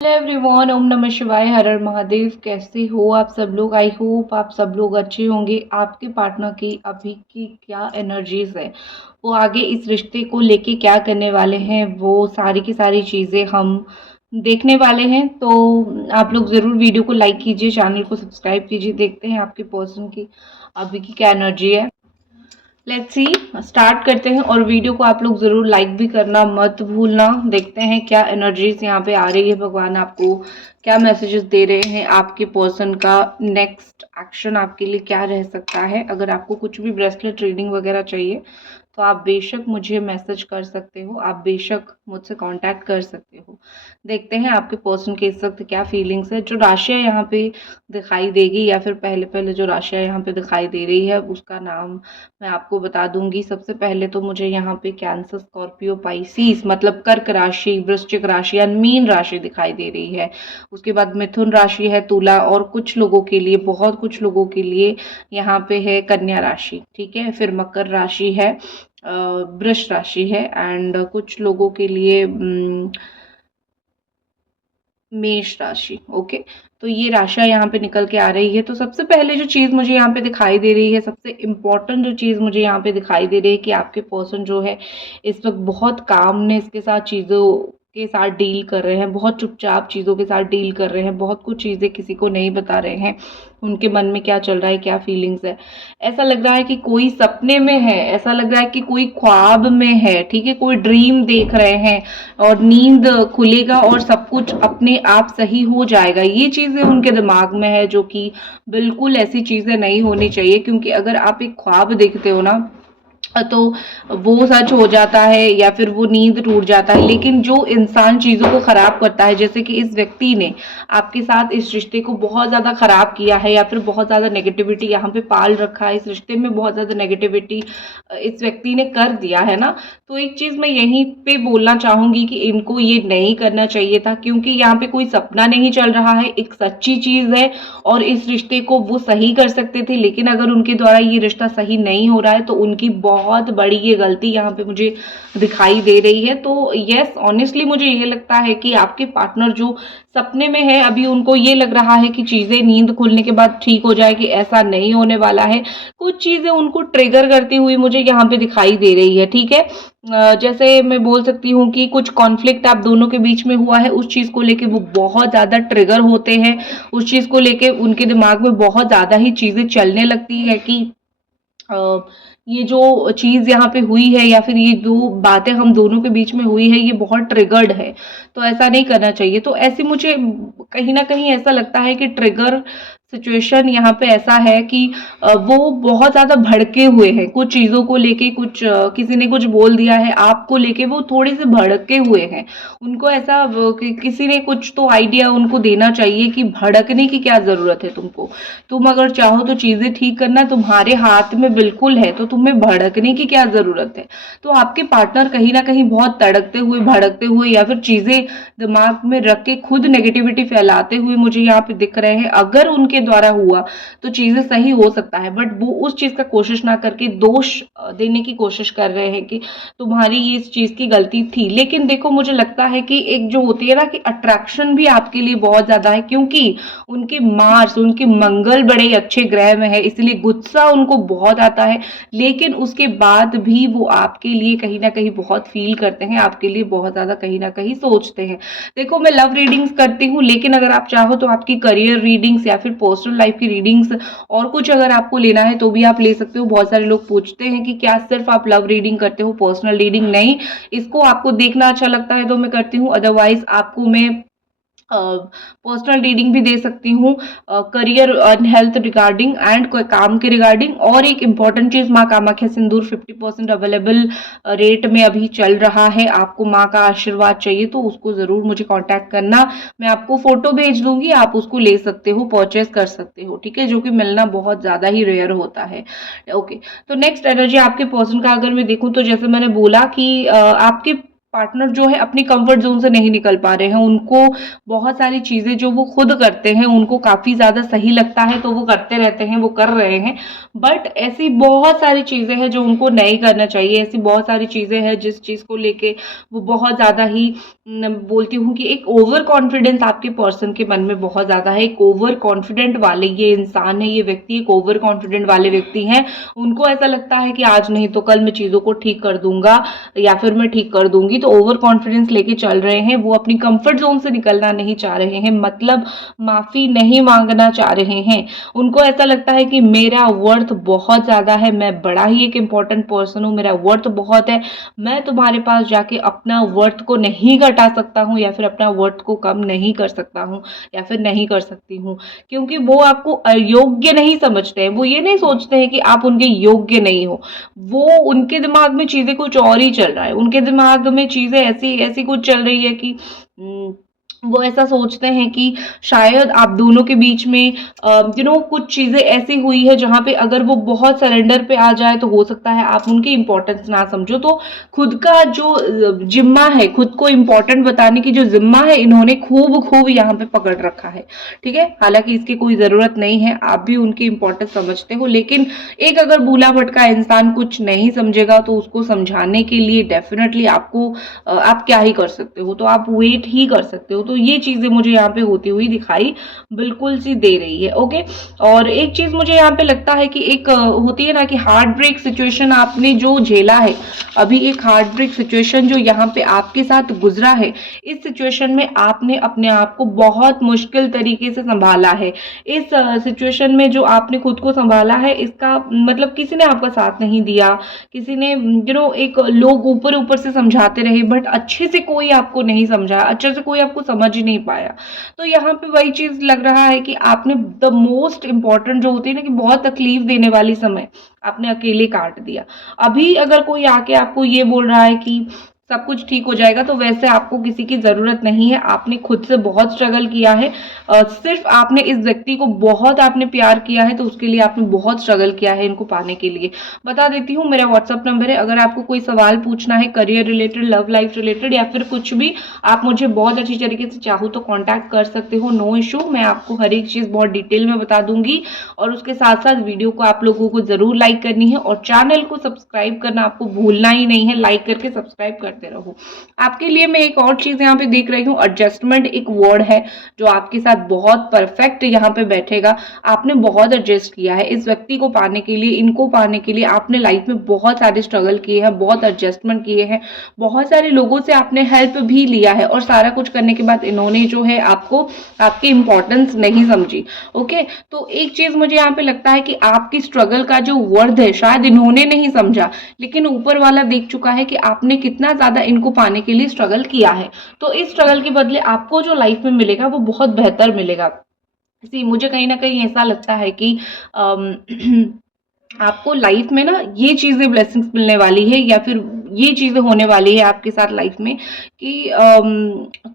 Hello everyone, ओम नमः शिवाय, हर हर महादेव। कैसे हो आप सब लोग? आई होप आप सब लोग अच्छे होंगे। आपके पार्टनर की अभी की क्या एनर्जीज है, वो आगे इस रिश्ते को लेके क्या करने वाले हैं, वो सारी की सारी चीज़ें हम देखने वाले हैं। तो आप लोग ज़रूर वीडियो को लाइक कीजिए, चैनल को सब्सक्राइब कीजिए। देखते हैं आपके पर्सन की अभी की क्या एनर्जी है। लेट्स सी, स्टार्ट करते हैं। और वीडियो को आप लोग जरूर लाइक भी करना मत भूलना। देखते हैं क्या एनर्जीज यहाँ पे आ रही है, भगवान आपको क्या मैसेजेस दे रहे हैं। आपके पर्सन का नेक्स्ट एक्शन आपके लिए क्या रह सकता है। अगर आपको कुछ भी ब्रेसलेट रीडिंग वगैरह चाहिए तो आप बेशक मुझे मैसेज कर सकते हो, आप बेशक मुझसे कांटेक्ट कर सकते हो। देखते हैं आपके पर्सन के इस वक्त क्या फीलिंग्स है। जो राशियाँ यहाँ पे दिखाई देगी, या फिर पहले पहले जो राशियाँ यहाँ पे दिखाई दे रही है उसका नाम मैं आपको बता दूंगी। सबसे पहले तो मुझे यहाँ पे कैंसर, स्कॉर्पियो, पाइसिस मतलब कर्क राशि, वृश्चिक राशि या मीन राशि दिखाई दे रही है। उसके बाद मिथुन राशि है, तुला, और कुछ लोगों के लिए, बहुत कुछ लोगों के लिए यहाँ पे है कन्या राशि। ठीक है, फिर मकर राशि है, वृष राशि है, एंड कुछ लोगों के लिए मेष राशि। ओके, तो ये राशियां यहाँ पे निकल के आ रही है। तो सबसे पहले जो चीज मुझे यहाँ पे दिखाई दे रही है, सबसे इम्पोर्टेंट जो चीज मुझे यहाँ पे दिखाई दे रही है कि आपके पर्सन जो है इस वक्त बहुत कामनेस के साथ चीजों के साथ डील कर रहे हैं, बहुत चुपचाप चीजों के साथ डील कर रहे हैं, बहुत कुछ चीजें किसी को नहीं बता रहे हैं उनके मन में क्या चल रहा है, क्या फीलिंग्स है। ऐसा लग रहा है कि कोई सपने में है, ऐसा लग रहा है कि कोई ख्वाब में है। ठीक है, कोई ड्रीम देख रहे हैं और नींद खुलेगा और सब कुछ अपने आप सही हो जाएगा। ये चीजें उनके दिमाग में है, जो कि बिल्कुल ऐसी चीजें नहीं होनी चाहिए। क्योंकि अगर आप एक ख्वाब देखते हो ना, तो वो सच हो जाता है या फिर वो नींद टूट जाता है। लेकिन जो इंसान चीजों को खराब करता है, जैसे कि इस व्यक्ति ने आपके साथ इस रिश्ते को बहुत ज्यादा खराब किया है, या फिर बहुत ज्यादा नेगेटिविटी यहाँ पे पाल रखा है, इस रिश्ते में बहुत ज्यादा नेगेटिविटी इस व्यक्ति ने कर दिया है ना। तो एक चीज मैं यहीं पे बोलना चाहूंगी कि इनको ये नहीं करना चाहिए था। क्योंकि यहाँ पे कोई सपना नहीं चल रहा है, एक सच्ची चीज है और इस रिश्ते को वो सही कर सकते थे। लेकिन अगर उनके द्वारा ये रिश्ता सही नहीं हो रहा है तो उनकी बहुत बड़ी ये गलती यहाँ पे मुझे दिखाई दे रही है। तो यस, ऑनेस्टली मुझे ये लगता है कि आपके पार्टनर जो सपने में है, अभी उनको ये लग रहा है कि चीजें नींद खुलने के बाद ठीक हो जाएगी, ऐसा नहीं होने वाला है। कुछ चीजें उनको ट्रिगर करती हुई मुझे यहाँ पे दिखाई दे रही है। ठीक है, जैसे मैं बोल सकती हूँ कि कुछ कॉन्फ्लिक्ट आप दोनों के बीच में हुआ है, उस चीज को लेके वो बहुत ज्यादा ट्रिगर होते हैं। उस चीज को लेके उनके दिमाग में बहुत ज्यादा ही चीजें चलने लगती है कि ये जो चीज यहाँ पे हुई है, या फिर ये जो बातें हम दोनों के बीच में हुई है, ये बहुत ट्रिगर्ड है। तो ऐसा नहीं करना चाहिए। तो ऐसे मुझे कहीं ना कहीं ऐसा लगता है कि ट्रिगर सिचुएशन यहाँ पे ऐसा है कि वो बहुत ज्यादा भड़के हुए हैं कुछ चीजों को लेके। कुछ किसी ने कुछ बोल दिया है आपको लेके, वो थोड़े से भड़के हुए हैं। उनको ऐसा किसी ने कुछ तो आइडिया उनको देना चाहिए कि भड़कने की क्या जरूरत है तुमको। तुम अगर चाहो तो चीजें ठीक करना तुम्हारे हाथ में बिल्कुल है, तो तुम्हें भड़कने की क्या जरूरत है। तो आपके पार्टनर कहीं ना कहीं बहुत तड़कते हुए, भड़कते हुए, या फिर चीजें दिमाग में रख के खुद नेगेटिविटी फैलाते हुए मुझे यहाँ पे दिख रहे हैं। अगर उनके द्वारा हुआ तो चीजें सही हो सकता है, बट वो उस चीज का कोशिश ना करके दोष देने की कोशिश कर रहे हैं कि तुम्हारी ये इस चीज की गलती थी। लेकिन देखो, मुझे लगता है कि एक जो होती है ना कि अट्रैक्शन भी आपके लिए बहुत ज्यादा है, क्योंकि उनके मार्स, उनके मंगल बड़े अच्छे ग्रह में है, इसलिए गुस्सा उनको बहुत आता है। लेकिन उसके बाद भी वो आपके लिए कहीं ना कहीं बहुत फील करते हैं, आपके लिए बहुत ज्यादा कहीं ना कहीं सोचते हैं। देखो, मैं लव रीडिंग्स करती हूँ, लेकिन अगर आप चाहो तो आपकी करियर रीडिंग्स या फिर पर्सनल लाइफ की रीडिंग्स और कुछ अगर आपको लेना है तो भी आप ले सकते हो। बहुत सारे लोग पूछते हैं कि क्या सिर्फ आप लव रीडिंग करते हो, पर्सनल रीडिंग नहीं। इसको आपको देखना अच्छा लगता है तो मैं करती हूँ, अदरवाइज आपको मैं पर्सनल रीडिंग भी दे सकती हूँ, career and health regarding and कोई काम के रिगार्डिंग। और एक इम्पॉर्टेंट चीज, माँ कामाख्या सिंदूर 50% अवेलेबल रेट में अभी चल रहा है। आपको माँ का आशीर्वाद चाहिए तो उसको जरूर मुझे कांटेक्ट करना, मैं आपको फोटो भेज दूंगी, आप उसको ले सकते हो, परचेस कर सकते हो। ठीक है, जो कि मिलना बहुत ज्यादा ही रेयर होता है। ओके, तो नेक्स्ट एनर्जी आपके पर्सन का अगर मैं देखूं तो जैसे मैंने बोला कि आपके पार्टनर जो है अपनी कंफर्ट जोन से नहीं निकल पा रहे हैं, उनको बहुत सारी चीज़ें जो वो खुद करते हैं उनको काफ़ी ज़्यादा सही लगता है तो वो करते रहते हैं, वो कर रहे हैं। बट ऐसी बहुत सारी चीज़ें हैं जो उनको नहीं करना चाहिए, ऐसी बहुत सारी चीज़ें हैं जिस चीज़ को लेके वो बहुत ज़्यादा ही बोलती हूँ कि एक ओवर कॉन्फिडेंस आपके पर्सन के मन में बहुत ज़्यादा है। एक ओवर कॉन्फिडेंट वाले ये इंसान है, ये व्यक्ति एक ओवर कॉन्फिडेंट वाले व्यक्ति हैं। उनको ऐसा लगता है कि आज नहीं तो कल मैं चीज़ों को ठीक कर दूंगा या फिर मैं ठीक कर दूंगी, तो ओवर कॉन्फिडेंस लेके चल रहे हैं। वो अपनी कंफर्ट जोन से निकलना नहीं चाह रहे हैं, मतलब माफी नहीं मांगना चाह रहे हैं। उनको ऐसा लगता है कि मेरा वर्थ बहुत ज्यादा है, मैं बड़ा ही एक इम्पोर्टेंट पर्सन हूँ, मेरा वर्थ बहुत है, मैं तुम्हारे पास जाके अपना वर्थ को नहीं घटा सकता हूँ या फिर अपना वर्थ को कम नहीं कर सकता हूँ या फिर नहीं कर सकती हूँ, क्योंकि वो आपको अयोग्य नहीं समझते हैं। वो ये नहीं सोचते हैं कि आप उनके योग्य नहीं हो, वो उनके दिमाग में चीजें कुछ और ही चल रहा है, उनके दिमाग में चीजें ऐसी ऐसी कुछ चल रही है कि वो ऐसा सोचते हैं कि शायद आप दोनों के बीच में कुछ चीज़ें ऐसी हुई है जहाँ पे अगर वो बहुत सरेंडर पे आ जाए तो हो सकता है आप उनकी इम्पोर्टेंस ना समझो। तो खुद का जो जिम्मा है, खुद को इम्पोर्टेंट बताने की जो जिम्मा है, इन्होंने खूब खूब यहाँ पे पकड़ रखा है। ठीक है, हालांकि इसकी कोई ज़रूरत नहीं है, आप भी उनकी इम्पोर्टेंस समझते हो, लेकिन एक अगर भूला भटका इंसान कुछ नहीं समझेगा तो उसको समझाने के लिए डेफिनेटली आपको आप क्या ही कर सकते हो, तो आप वेट ही कर सकते हो। तो ये चीजें मुझे यहाँ पे होती हुई दिखाई बिल्कुल सी दे रही है। ओके, और एक चीज मुझे यहाँ पे लगता है कि एक होती है ना कि हार्ट ब्रेक सिचुएशन आपने जो झेला है, अभी एक हार्ट ब्रेक सिचुएशन जो यहाँ पे आपके साथ गुजरा है, इस सिचुएशन में आपने अपने आप को बहुत मुश्किल तरीके से संभाला है। इस सिचुएशन में जो आपने खुद को संभाला है, इसका मतलब किसी ने आपका साथ नहीं दिया, किसी ने एक लोग ऊपर ऊपर से समझाते रहे बट अच्छे से कोई आपको नहीं समझा, अच्छे से कोई आपको समझ ही नहीं पाया। तो यहाँ पे वही चीज लग रहा है कि आपने द मोस्ट इम्पॉर्टेंट जो होती है ना कि बहुत तकलीफ देने वाली समय आपने अकेले काट दिया। अभी अगर कोई आके आपको ये बोल रहा है कि सब कुछ ठीक हो जाएगा, तो वैसे आपको किसी की जरूरत नहीं है, आपने खुद से बहुत स्ट्रगल किया है। सिर्फ आपने इस व्यक्ति को बहुत आपने प्यार किया है तो उसके लिए आपने बहुत स्ट्रगल किया है इनको पाने के लिए। बता देती हूँ, मेरा व्हाट्सअप नंबर है, अगर आपको कोई सवाल पूछना है career related, love life related या फिर कुछ भी, आप मुझे बहुत अच्छी तरीके से चाहो तो कॉन्टैक्ट कर सकते हो, नो इशू। मैं आपको हर एक चीज बहुत डिटेल में बता दूंगी और उसके साथ साथ वीडियो को आप लोगों को जरूर लाइक करनी है और चैनल को सब्सक्राइब करना आपको भूलना ही नहीं है, लाइक करके सब्सक्राइब करते रहो। आपके लिए मैं एक और चीज यहाँ पे देख रही हूँ, एडजस्टमेंट एक वर्ड है जो आपके साथ बहुत परफेक्ट यहाँ पे बैठेगा। आपने बहुत एडजस्ट किया है इस व्यक्ति को पाने के लिए, इनको पाने के लिए आपने लाइफ में बहुत सारे स्ट्रगल किए हैं, बहुत एडजस्टमेंट किए हैं, बहुत सारे लोगों से आपने हेल्प भी लिया है और सारा कुछ करने के बाद इन्होंने जो है आपको आपकी इंपॉर्टेंस नहीं समझी। ओके, तो एक चीज मुझे यहाँ पे लगता है कि आपकी स्ट्रगल का जो वर्थ है शायद इन्होंने नहीं समझा, लेकिन ऊपर वाला देख चुका है कि आपने कितना ज्यादा इनको पाने के लिए स्ट्रगल किया है। तो इस स्ट्रगल के बदले आपको जो लाइफ में मिलेगा वो बहुत बेहतर मिलेगा। मुझे कहीं ना कहीं ऐसा लगता है कि आपको लाइफ में ना ये चीजें ब्लेसिंग्स मिलने वाली है या फिर ये चीजें होने वाली है आपके साथ लाइफ में कि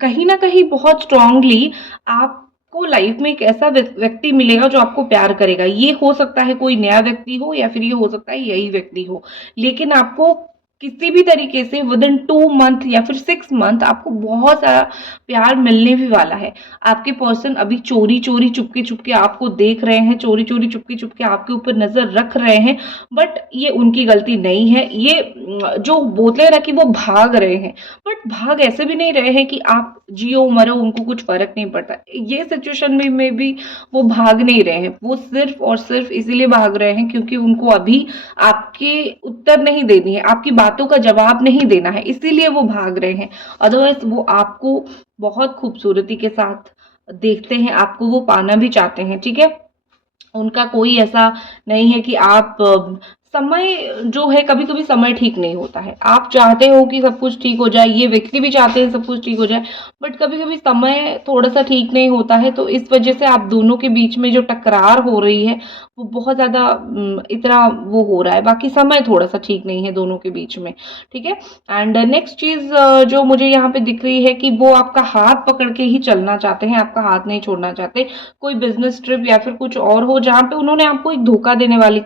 कहीं ना कहीं बहुत स्ट्रांगली आपको लाइफ में एक ऐसा व्यक्ति मिलेगा जो आपको प्यार करेगा। ये हो सकता है कोई नया व्यक्ति हो या फिर ये हो सकता है यही व्यक्ति हो, लेकिन आपको किसी भी तरीके से विद इन 2 मंथ या फिर 6 मंथ आपको बहुत सारा प्यार मिलने भी वाला है। आपके पर्सन अभी चोरी चोरी चुपके चुपके आपको देख रहे हैं, चोरी चोरी चुपके चुपके आपके ऊपर नजर रख रहे हैं, बट ये उनकी गलती नहीं है। ये जो बोलते हैं ना कि वो भाग रहे हैं, बट भाग ऐसे भी नहीं रहे हैं कि आप जियो मरो उनको कुछ फर्क नहीं पड़ता। ये सिचुएशन में भी वो भाग नहीं रहे हैं, वो सिर्फ और सिर्फ इसीलिए भाग रहे हैं क्योंकि उनको अभी आपके उत्तर नहीं देनी है, आपकी बातों का जवाब नहीं देना है, इसीलिए वो भाग रहे हैं। अदरवाइज वो आपको बहुत खूबसूरती के साथ देखते हैं, आपको वो पाना भी चाहते हैं। ठीक है, उनका कोई ऐसा नहीं है कि आप समय जो है, कभी कभी समय ठीक नहीं होता है। आप चाहते हो कि सब कुछ ठीक हो जाए, ये व्यक्ति भी चाहते हैं सब कुछ ठीक हो जाए, बट कभी कभी समय थोड़ा सा ठीक नहीं होता है, तो इस वजह से आप दोनों के बीच में जो टकरार हो रही है वो बहुत ज्यादा इतना वो हो रहा है। बाकी समय थोड़ा सा ठीक नहीं है दोनों के बीच में। ठीक है, एंड नेक्स्ट चीज जो मुझे यहाँ पे दिख रही है कि वो आपका हाथ पकड़ के ही चलना चाहते हैं, आपका हाथ नहीं छोड़ना चाहते। कोई बिजनेस ट्रिप या फिर कुछ और हो जहाँ पे उन्होंने आपको एक धोखा देने वाली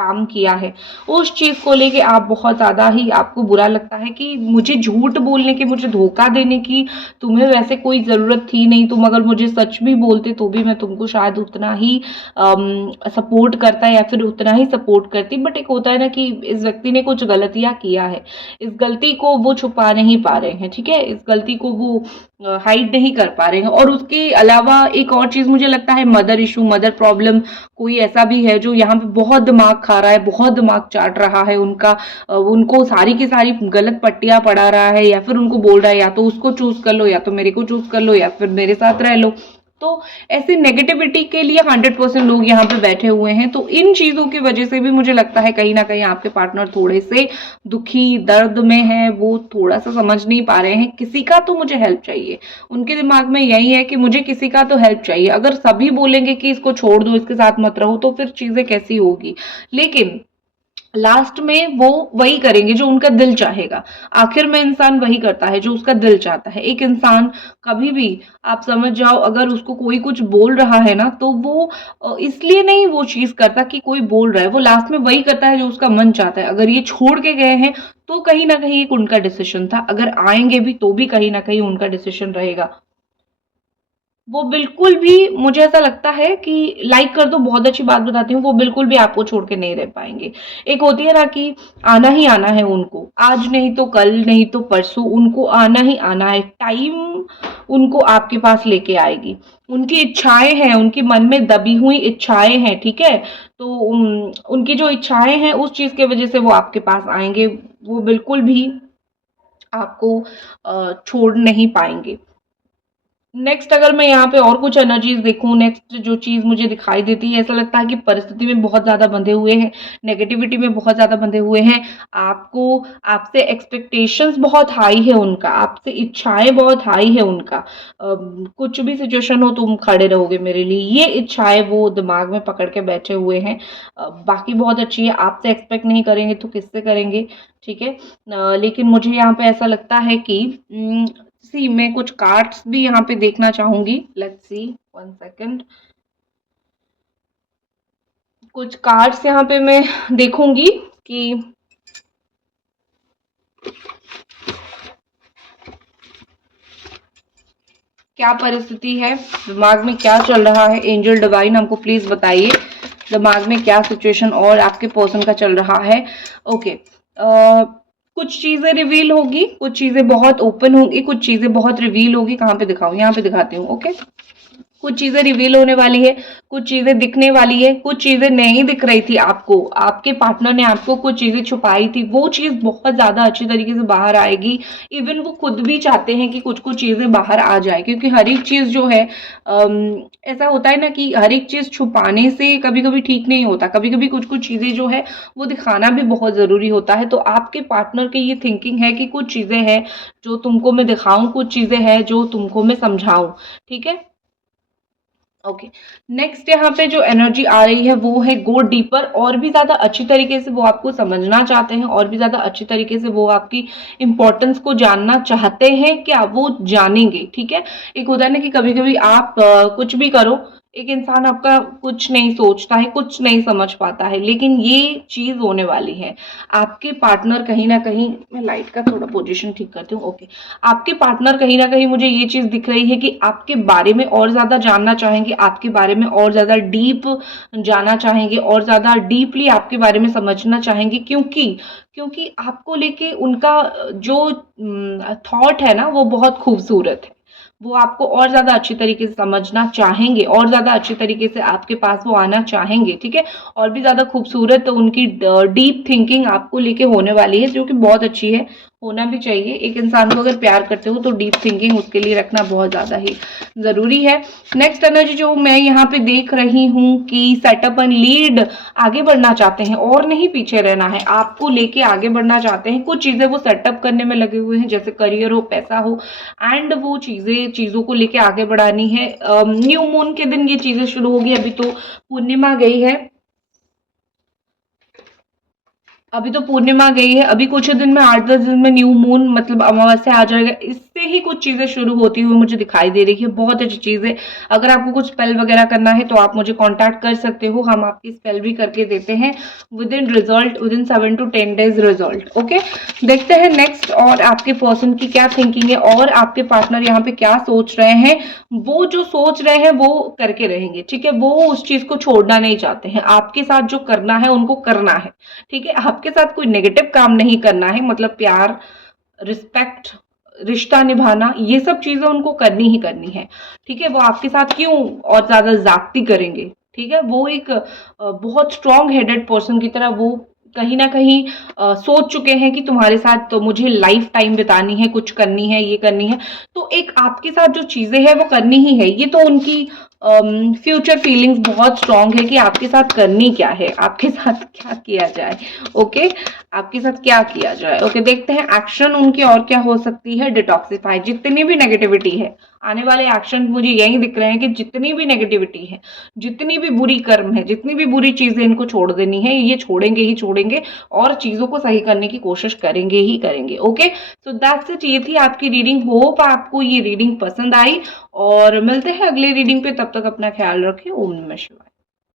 काम किया है, उस चीज़ को लेके आप बहुत ज़्यादा ही आपको बुरा लगता है कि मुझे झूठ बोलने की, मुझे धोखा देने की तुम्हें वैसे कोई ज़रूरत थी नहीं, तुम अगर मुझे सच भी बोलते तो भी मैं तुमको शायद उतना ही सपोर्ट करता या फिर उतना ही सपोर्ट करती। बट एक होता है ना कि इस व्यक्ति ने कुछ गलतियाँ किया है, इस गलती को वो छुपा नहीं पा रहे हैं, ठीक है? इस गलती को वो हाइड नहीं कर पा रहे हैं। और उसके अलावा एक और चीज़ मुझे लगता है, मदर इशू, मदर प्रॉब्लम कोई ऐसा भी है जो यहाँ पे बहुत दिमाग खा रहा है, बहुत दिमाग चाट रहा है उनका, उनको सारी की सारी गलत पट्टियाँ पढ़ा रहा है, या फिर उनको बोल रहा है या तो उसको चूज़ कर लो या तो मेरे को चूज़ कर लो या फिर मेरे साथ रह लो। तो ऐसी नेगेटिविटी के लिए 100% लोग यहाँ पे बैठे हुए हैं। तो इन चीज़ों की वजह से भी मुझे लगता है कहीं न कहीं आपके पार्टनर थोड़े से दुखी, दर्द में हैं, वो थोड़ा-सा समझ नहीं पा रहे हैं। किसी का तो मुझे हेल्प चाहिए। उनके दिमाग में यही है कि मुझे किसी का तो हेल्प चाहिए। अगर सभी बोलेंगे कि इसको छोड़ दो, इसके साथ मत रहो, तो फिर चीज़ें कैसी होगी? लेकिन लास्ट में वो वही करेंगे जो उनका दिल चाहेगा। आखिर में इंसान वही करता है जो उसका दिल चाहता है। एक इंसान कभी भी, आप समझ जाओ, अगर उसको कोई कुछ बोल रहा है ना, तो वो इसलिए नहीं वो चीज़ करता कि कोई बोल रहा है, वो लास्ट में वही करता है जो उसका मन चाहता है। अगर ये छोड़ के गए हैं तो कहीं न कहीं एक उनका डिसीज़न था, अगर आएँगे भी तो भी कहीं न कहीं उनका डिसीज़न रहेगा। वो बिल्कुल भी, मुझे ऐसा लगता है कि लाइक कर दो, बहुत अच्छी बात बताती हूँ, वो बिल्कुल भी आपको छोड़ के नहीं रह पाएँगे। एक होती है ना कि आना ही आना है उनको, आज नहीं तो कल, नहीं तो परसों, उनको आना ही आना है। टाइम उनको आपके पास लेके आएगी। उनकी इच्छाएँ हैं, उनके मन में दबी हुई इच्छाएँ हैं, ठीक है? तो उनकी जो इच्छाएँ हैं उस चीज़ की वज़ह से वो आपके पास आएँगे। वो बिल्कुल भी आपको छोड़ नहीं पाएँगे। नेक्स्ट अगर मैं यहाँ पे और कुछ एनर्जीज़ देखूँ, नेक्स्ट जो चीज़ मुझे दिखाई देती है, ऐसा लगता है कि परिस्थिति में बहुत ज़्यादा बंधे हुए हैं, नेगेटिविटी में बहुत ज़्यादा बंधे हुए हैं। आपको, आपसे एक्सपेक्टेशंस बहुत हाई है उनका, आपसे इच्छाएँ बहुत हाई है उनका। कुछ भी सिचुएशन हो तुम खड़े रहोगे मेरे लिए, ये इच्छाएँ वो दिमाग में पकड़ के बैठे हुए हैं। बाकी बहुत अच्छी है, आपसे एक्सपेक्ट नहीं करेंगे तो किससे करेंगे, ठीक है? लेकिन मुझे यहाँ पे ऐसा लगता है कि सी मैं कुछ कार्ड्स भी यहाँ पे देखना चाहूंगी। Let's see, 1 second. कुछ कार्ड्स यहाँ पे मैं देखूंगी कि क्या परिस्थिति है, दिमाग में क्या चल रहा है। एंजल डिवाइन हमको प्लीज बताइए दिमाग में क्या सिचुएशन और आपके पर्सन का चल रहा है। ओके, कुछ चीजें रिवील होगी, कुछ चीजें बहुत ओपन होंगी, कुछ चीजें बहुत रिवील होगी। कहाँ पे दिखाऊं, यहाँ पे दिखाती हूँ। ओके, कुछ चीजें रिवील होने वाली है, कुछ चीजें दिखने वाली है, कुछ चीजें नहीं दिख रही थी आपको, आपके पार्टनर ने आपको कुछ चीजें छुपाई थी, वो चीज बहुत ज्यादा अच्छी तरीके से बाहर आएगी। इवन वो खुद भी चाहते हैं कि कुछ कुछ चीजें बाहर आ जाए, क्योंकि हर एक चीज जो है ऐसा होता है ना कि हर एक चीज छुपाने से कभी कभी ठीक नहीं होता, कभी कभी कुछ कुछ चीजें जो है वो दिखाना भी बहुत जरूरी होता है। तो आपके पार्टनर की ये थिंकिंग है कि कुछ चीजें हैं जो तुमको मैं दिखाऊं, कुछ चीजें हैं जो तुमको मैं समझाऊं, ठीक है? ओके, नेक्स्ट यहाँ पे जो एनर्जी आ रही है वो है गो डीपर। और भी ज्यादा अच्छी तरीके से वो आपको समझना चाहते हैं, और भी ज्यादा अच्छी तरीके से वो आपकी इंपॉर्टेंस को जानना चाहते हैं, क्या वो जानेंगे, ठीक है? एक होता है ना कि कभी कभी आप कुछ भी करो, एक इंसान आपका कुछ नहीं सोचता है, कुछ नहीं समझ पाता है, लेकिन ये चीज होने वाली है। आपके पार्टनर कहीं ना कहीं, मैं लाइट का थोड़ा पोजीशन ठीक करती हूँ। ओके, आपके पार्टनर कहीं ना कहीं, मुझे ये चीज दिख रही है कि आपके बारे में और ज्यादा जानना चाहेंगे, आपके बारे में और ज्यादा डीप जानना चाहेंगे, और ज्यादा डीपली आपके बारे में समझना चाहेंगे। क्योंकि क्योंकि आपको लेके उनका जो थॉट है ना वो बहुत खूबसूरत है। वो आपको और ज्यादा अच्छी तरीके से समझना चाहेंगे, और ज्यादा अच्छी तरीके से आपके पास वो आना चाहेंगे, ठीक है? और भी ज्यादा खूबसूरत उनकी डीप थिंकिंग आपको लेके होने वाली है, जो कि बहुत अच्छी है, होना भी चाहिए। एक इंसान को अगर प्यार करते हो तो डीप थिंकिंग उसके लिए रखना बहुत ज्यादा ही जरूरी है। नेक्स्ट एनर्जी जो मैं यहाँ पे देख रही हूँ कि सेटअप एंड लीड, आगे बढ़ना चाहते हैं और नहीं पीछे रहना है, आपको लेके आगे बढ़ना चाहते हैं। कुछ चीजें वो सेटअप करने में लगे हुए हैं, जैसे करियर हो, पैसा हो, एंड वो चीजों को लेके आगे बढ़ानी है। न्यू मून के दिन ये चीजें शुरू होगी। अभी तो पूर्णिमा गई है, अभी तो पूर्णिमा गई है, अभी कुछ दिन में, 8-10 दिन में न्यू मून मतलब अमावस्या आ जाएगा। इससे से ही कुछ चीजें शुरू होती हुई मुझे दिखाई दे रही है। बहुत अच्छी चीज है। अगर आपको कुछ स्पेल वगैरह करना है तो आप मुझे कांटेक्ट कर सकते हो, हम आपकी स्पेल भी करके देते हैं with in result, with in 7 to 10 days result. Okay, देखते हैं नेक्स्ट और आपके पर्सन की क्या थिंकिंग है और आपके पार्टनर यहाँ पे क्या सोच रहे हैं। वो जो सोच रहे हैं वो करके रहेंगे, ठीक है। वो उस चीज को छोड़ना नहीं चाहते हैं, आपके साथ जो करना है उनको करना है, ठीक है। आपके साथ कोई नेगेटिव काम नहीं करना है, मतलब प्यार, रिस्पेक्ट, रिश्ता निभाना, ये सब चीजें उनको करनी ही करनी है, ठीक है। वो आपके साथ क्यों और ज्यादा जागती करेंगे, ठीक है। वो एक बहुत स्ट्रांग हेडेड पर्सन की तरह वो कहीं ना कहीं सोच चुके हैं कि तुम्हारे साथ तो मुझे लाइफ टाइम बितानी है, कुछ करनी है, ये करनी है। तो एक आपके साथ जो चीजें हैं वो करनी ही है। ये तो उनकी फ्यूचर फीलिंग्स बहुत स्ट्रांग है कि आपके साथ करनी क्या है, आपके साथ क्या किया जाए। ओके, आपके साथ क्या किया जाए। ओके, देखते हैं एक्शन उनकी और क्या हो सकती है। डिटॉक्सिफाई, जितनी भी नेगेटिविटी है, आने वाले एक्शन मुझे यही दिख रहे हैं कि जितनी भी नेगेटिविटी है, जितनी भी बुरी कर्म है, जितनी भी बुरी चीजें इनको छोड़ देनी है, ये छोड़ेंगे ही छोड़ेंगे और चीजों को सही करने की कोशिश करेंगे ही करेंगे। Okay, so that's it. ये थी आपकी रीडिंग। होप आपको ये रीडिंग पसंद आई और मिलते हैं अगले रीडिंग पे। तब तक अपना ख्याल रखें। ओम नमः शिवाय।